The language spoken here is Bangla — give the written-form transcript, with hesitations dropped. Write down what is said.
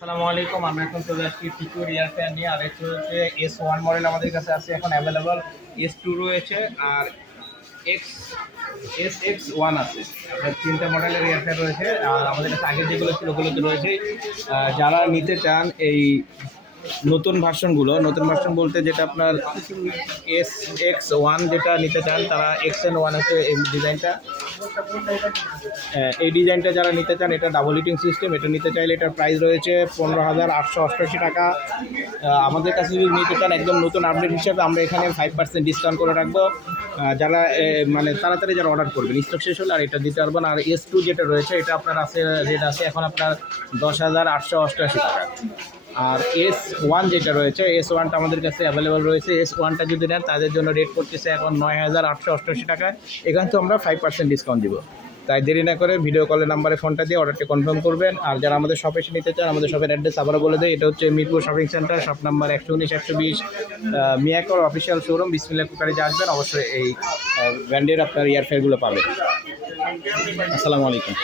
আসসালামু আলাইকুম। আমরা এখন চলে আসছি পিকিউর এয়ার ফ্যান নিয়ে। আর এটা হচ্ছে S1 মডেল আমাদের কাছে আছে এখন অ্যাভেলেবল। S2 রয়েছে আর এক্স SX1 আছে। আপনার তিনটা মডেলের এয়ার ফ্যান রয়েছে। আর আমাদের কাছে আগে যেগুলো ছিল ওগুলোতে রয়েছে। যারা নিতে চান এই নতুন ভার্সন বলতে যেটা আপনার SX1 যেটা নিতে চান তারা XN1 আছে এই ডিজাইনটা। এই ডিজাইনটা যারা নিতে চান এটা ডাবল হিটিং সিস্টেম, এটা নিতে চাইলে এটার প্রাইস রয়েছে 15,888 টাকা। আমাদের কাছে যদি নিতে চান একদম নতুন আপডেট হিসাবে আমরা এখানে 5% ডিসকাউন্ট করে রাখবো। যারা মানে তাড়াতাড়ি যারা অর্ডার করবেন, স্টক শেষ হলে আর এটা দিতে পারবেন। আর S2 যেটা রয়েছে এটা আপনার আছে রেট আছে এখন আপনার 10,888 টাকা। আর S1 যেটা রয়েছে S1টা আমাদের কাছে অ্যাভেলেবেল রয়েছে। S1টা যদি নেন তাদের জন্য রেট করতেছে এখন 9,888 টাকা। এখান তো আমরা 5% ডিসকাউন্ট দিব। তাই দেরি না করে ভিডিও কলের নাম্বারে ফোনটা দিয়ে অর্ডারটি কনফার্ম করবেন। আর যারা আমাদের শপে এসে নিতে চান আমাদের শপের অ্যাড্রেস আবারও বলে দেয়, এটা হচ্ছে Mirpur shopping centre, shop number 119-120, মিয়াকর অফিসিয়াল শোরুম। বিসমিল্লাহ কুকারিজে আসবেন, অবশ্যই এই ব্র্যান্ডের আপনার ইয়ারফেয়ারগুলো পাবেন। আসসালামু আলাইকুম।